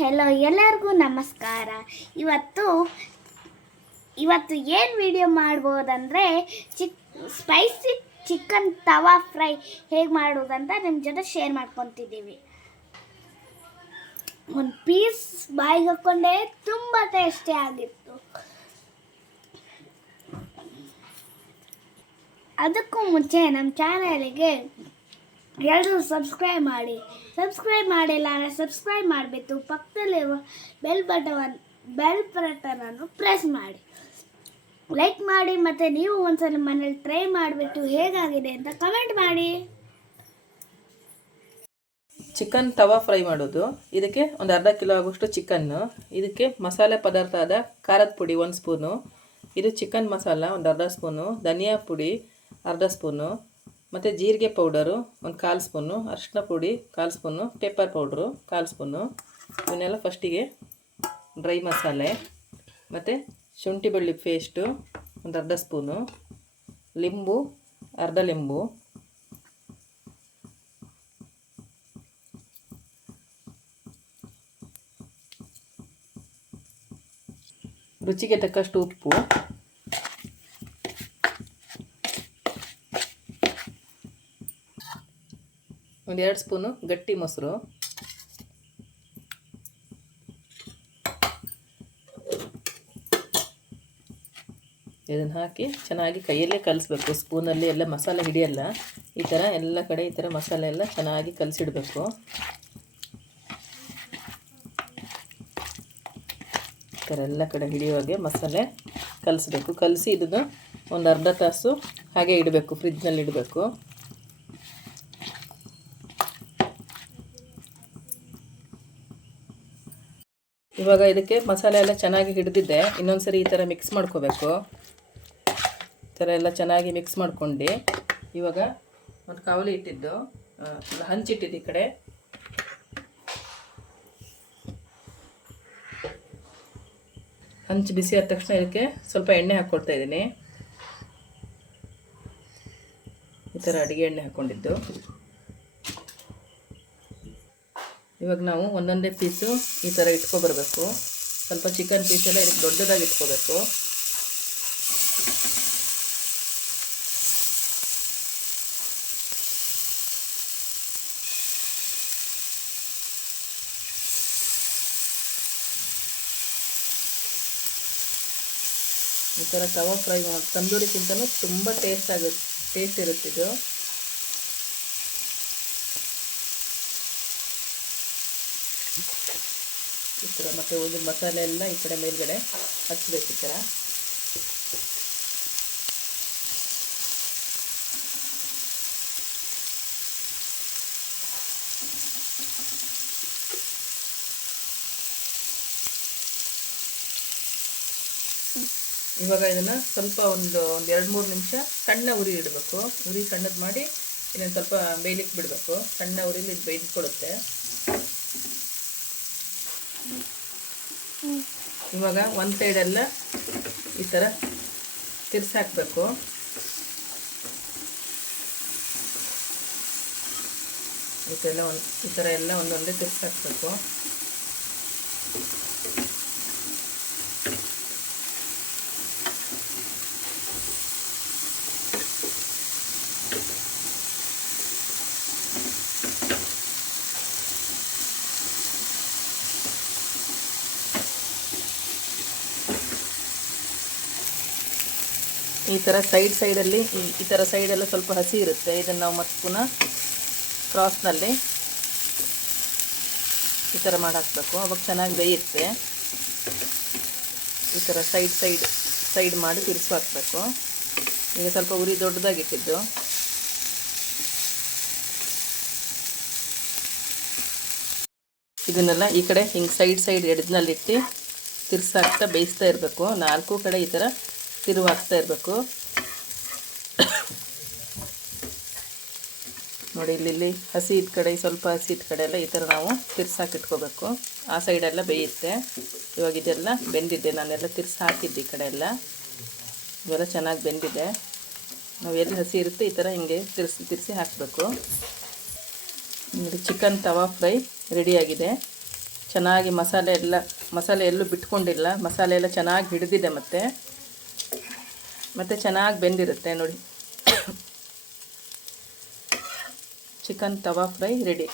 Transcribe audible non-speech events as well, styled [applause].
Hello ಎಲ್ಲರಿಗೂ ನಮಸ್ಕಾರ. ಇವತ್ತು ಇವತ್ತು ಏನು ವಿಡಿಯೋ ಮಾಡ್ಬೋದಂದರೆ, ಚಿಕ್ ಸ್ಪೈಸಿ ಚಿಕನ್ ತವಾ ಫ್ರೈ ಹೇಗೆ ಮಾಡೋದಂತ ನಿಮ್ಮ ಜೊತೆ ಶೇರ್ ಮಾಡ್ಕೊತಿದ್ದೀವಿ. ಒಂದು ಪೀಸ್ ಬಾಯಿಗೆ ಹಾಕ್ಕೊಂಡೆ ತುಂಬ ಟೇಸ್ಟಿ ಆಗಿತ್ತು. ಅದಕ್ಕೂ ಮುಂಚೆ ನಮ್ಮ ಚಾನಲಿಗೆ ಎಲ್ಲರೂ ಸಬ್ಸ್ಕ್ರೈಬ್ ಮಾಡಿ? ಸಬ್ಸ್ಕ್ರೈಬ್ ಮಾಡಿಲ್ಲ ಅಂದರೆ ಸಬ್ಸ್ಕ್ರೈಬ್ ಮಾಡಬೇಕು ಪಕ್ಕದಲ್ಲಿರುವ ಬೆಲ್ ಬಟನ್ ಬೆಲ್ ಬಟನನ್ನು ಪ್ರೆಸ್ ಮಾಡಿ. ಲೈಕ್ ಮಾಡಿ ಮತ್ತು ನೀವು ಒಂದ್ಸಲ ಮನೇಲಿ ಟ್ರೈ ಮಾಡಿಬಿಟ್ಟು ಹೇಗಾಗಿದೆ ಅಂತ ಕಮೆಂಟ್ ಮಾಡಿ. ಚಿಕನ್ ತವಾ ಫ್ರೈ ಮಾಡೋದು. ಇದಕ್ಕೆ ಒಂದು ಅರ್ಧ ಕಿಲೋ ಆಗುವಷ್ಟು ಚಿಕನ್ನು ಇದಕ್ಕೆ ಮಸಾಲೆ ಪದಾರ್ಥ ಆದ ಖಾರದ ಪುಡಿ ಒಂದು ಸ್ಪೂನು ಇದು ಚಿಕನ್ ಮಸಾಲ ಒಂದು ಅರ್ಧ ಸ್ಪೂನು ಧನಿಯಾ ಪುಡಿ ಅರ್ಧ ಸ್ಪೂನು ಮತ್ತು ಜೀರಿಗೆ ಪೌಡರು, ಒಂದು ಕಾಲು ಸ್ಪೂನು ಅರಿಶಿನ ಪುಡಿ, ಕಾಲು ಸ್ಪೂನು ಪೆಪ್ಪರ್ ಪೌಡ್ರು, ಕಾಲು ಸ್ಪೂನು. ಇವನ್ನೆಲ್ಲ ಫಸ್ಟಿಗೆ ಡ್ರೈ ಮಸಾಲೆ, ಮತ್ತು ಶುಂಠಿ ಬೆಳ್ಳಿ ಪೇಸ್ಟು, ಒಂದು ಅರ್ಧ ಸ್ಪೂನು. ಲಿಂಬು, ಅರ್ಧ ಲಿಂಬು. ರುಚಿಗೆ ತಕ್ಕಷ್ಟು ಉಪ್ಪು. ಒಂದು ಎರಡು ಸ್ಪೂನು ಗಟ್ಟಿ ಮೊಸರು. ಇದನ್ನು ಹಾಕಿ ಚೆನ್ನಾಗಿ ಕೈಯಲ್ಲೇ ಕಲಿಸ್ಬೇಕು. ಸ್ಪೂನಲ್ಲಿ ಎಲ್ಲ ಮಸಾಲೆ ಹಿಡಿಯಲ್ಲ. ಈ ಥರ ಎಲ್ಲ ಕಡೆ ಈ ಥರ ಮಸಾಲೆ ಎಲ್ಲ ಚೆನ್ನಾಗಿ ಕಲಸಿಡಬೇಕು. ಈ ಥರ ಎಲ್ಲ ಕಡೆ ಹಿಡಿಯುವಾಗೆ ಮಸಾಲೆ ಕಲಿಸ್ಬೇಕು. ಕಲಸಿ ಇದನ್ನು ಒಂದು ಅರ್ಧ ತಾಸು ಹಾಗೆ ಇಡಬೇಕು ಫ್ರಿಜ್ನಲ್ಲಿ ಇಡಬೇಕು. ಇವಾಗ ಇದಕ್ಕೆ ಮಸಾಲೆ ಎಲ್ಲ ಚೆನ್ನಾಗಿ ಹಿಡಿದಿದ್ದೆ. ಇನ್ನೊಂದು ಸರಿ ಈ ಥರ ಮಿಕ್ಸ್ ಮಾಡ್ಕೋಬೇಕು. ಈ ಥರ ಎಲ್ಲ ಚೆನ್ನಾಗಿ ಮಿಕ್ಸ್ ಮಾಡ್ಕೊಂಡು ಇವಾಗ ಒಂದು ಕಾವಲಿ ಇಟ್ಟಿದ್ದು ಹಂಚಿಟ್ಟಿದ್ದು ಈ ಕಡೆ. ಹಂಚು ಬಿಸಿ ಆದ ತಕ್ಷಣ ಇದಕ್ಕೆ ಸ್ವಲ್ಪ ಎಣ್ಣೆ ಹಾಕ್ಕೊಳ್ತಾ ಇದ್ದೀನಿ. ಈ ಥರ ಅಡುಗೆ ಎಣ್ಣೆ ಹಾಕ್ಕೊಂಡಿದ್ದು ಇವಾಗ ನಾವು ಒಂದೊಂದೇ ಪೀಸು ಈ ಥರ ಇಟ್ಕೊಬರ್ಬೇಕು. ಸ್ವಲ್ಪ ಚಿಕನ್ ಪೀಸ್ ಎಲ್ಲ ಇದಕ್ಕೆ ದೊಡ್ಡದಾಗಿ ಇಟ್ಕೋಬೇಕು. ಈ ಥರ ತವಾ ಫ್ರೈ ತಂದೂರಿಗಿಂತಲೂ ತುಂಬ ಟೇಸ್ಟ್ ಆಗುತ್ತೆ ಟೇಸ್ಟ್ ಇರುತ್ತಿದ್ದು ಈ ಥರ ಮತ್ತು ಉಳಿದ ಮಸಾಲೆ ಎಲ್ಲ ಈ ಕಡೆ ಮೇಲ್ಗಡೆ ಹಚ್ಚಬೇಕು ಈ ಥರ. ಇವಾಗ ಇದನ್ನು ಸ್ವಲ್ಪ ಒಂದು ಒಂದು ಎರಡು ಮೂರು ನಿಮಿಷ ಸಣ್ಣ ಉರಿ ಇಡಬೇಕು. ಉರಿ ಸಣ್ಣದು ಮಾಡಿ ಇದನ್ನು ಸ್ವಲ್ಪ ಬೇಯಲಿಕ್ಕೆ ಬಿಡಬೇಕು. ಸಣ್ಣ ಉರಿಲಿ ಇದು ಬೇಯ್ದುಕೊಳ್ಳುತ್ತೆ ಇವಾಗ ಒಂದು ಸೈಡೆಲ್ಲ ಈ ಥರ ತಿರ್ಸಿ ಹಾಕಬೇಕು. ಈ ಥರ ಎಲ್ಲ ಒಂದು ಈ ಥರ ಎಲ್ಲ ಒಂದೊಂದೇ ತಿರ್ಸಿ ಈ ಥರ ಸೈಡ್ ಸೈಡಲ್ಲಿ ಈ ಥರ ಸೈಡೆಲ್ಲ ಸ್ವಲ್ಪ ಹಸಿ ಇರುತ್ತೆ. ಇದನ್ನು ನಾವು ಮತ್ತೆ ಪುನಃ ಕ್ರಾಸ್ನಲ್ಲಿ ಈ ಥರ ಮಾಡಿ ಹಾಕ್ಬೇಕು. ಅವಾಗ ಚೆನ್ನಾಗಿ ಬೇಯುತ್ತೆ. ಈ ಥರ ಸೈಡ್ ಸೈಡ್ ಸೈಡ್ ಮಾಡಿ ತಿರ್ಸಿ ಹಾಕಬೇಕು. ಈಗ ಸ್ವಲ್ಪ ಉರಿ ದೊಡ್ಡದಾಗಿಟ್ಟಿದ್ದು. ಇದನ್ನೆಲ್ಲ ಈ ಕಡೆ ಹಿಂಗೆ ಸೈಡ್ ಸೈಡ್ ಎಡ್ಜ್ನಲ್ಲಿಟ್ಟು ತಿರ್ಸಾಕ್ತಾ ಬೇಯಿಸ್ತಾ ಇರಬೇಕು. ನಾಲ್ಕು ಕಡೆ ಈ ಥರ ತಿರುವು ಹಾಕ್ತಾ ಇರಬೇಕು. ನೋಡಿ ಇಲ್ಲಿ ಹಸಿ ಇದ್ದ ಕಡೆ, ಸ್ವಲ್ಪ ಹಸಿ ಇದ್ದ ಕಡೆ ಎಲ್ಲ ಈ ಥರ ನಾವು ತಿರ್ಸಾಕಿ ಇಟ್ಕೋಬೇಕು. ಆ ಸೈಡೆಲ್ಲ ಬೇಯುತ್ತೆ. ಇವಾಗ ಇದೆಲ್ಲ ಬೆಂದಿದೆ. ನಾನೆಲ್ಲ ತಿರ್ಸಿ ಹಾಕಿದ್ದೆ ಈ ಕಡೆ ಎಲ್ಲ. ಇವೆಲ್ಲ ಚೆನ್ನಾಗಿ ಬೆಂದಿದೆ. ನಾವು ಎಲ್ಲಿ ಹಸಿ ಇರುತ್ತೆ ಈ ಥರ ಹಿಂಗೆ ತಿರ್ಸಿ ತಿರ್ಸಿ ಹಾಕಬೇಕು. ನೋಡಿ, ಚಿಕನ್ ತವಾ ಫ್ರೈ ರೆಡಿಯಾಗಿದೆ ಚೆನ್ನಾಗಿ ಮಸಾಲೆ ಎಲ್ಲ, ಮಸಾಲೆ ಎಲ್ಲೂ ಬಿಟ್ಕೊಂಡಿಲ್ಲ. ಮಸಾಲೆ ಎಲ್ಲ ಚೆನ್ನಾಗಿ ಹಿಡಿದಿದೆ ಮತ್ತು. ಮತ್ತು ಚೆನ್ನಾಗಿ ಬೆಂದಿರುತ್ತೆ ನೋಡಿ. [coughs] Chicken tawa fry ready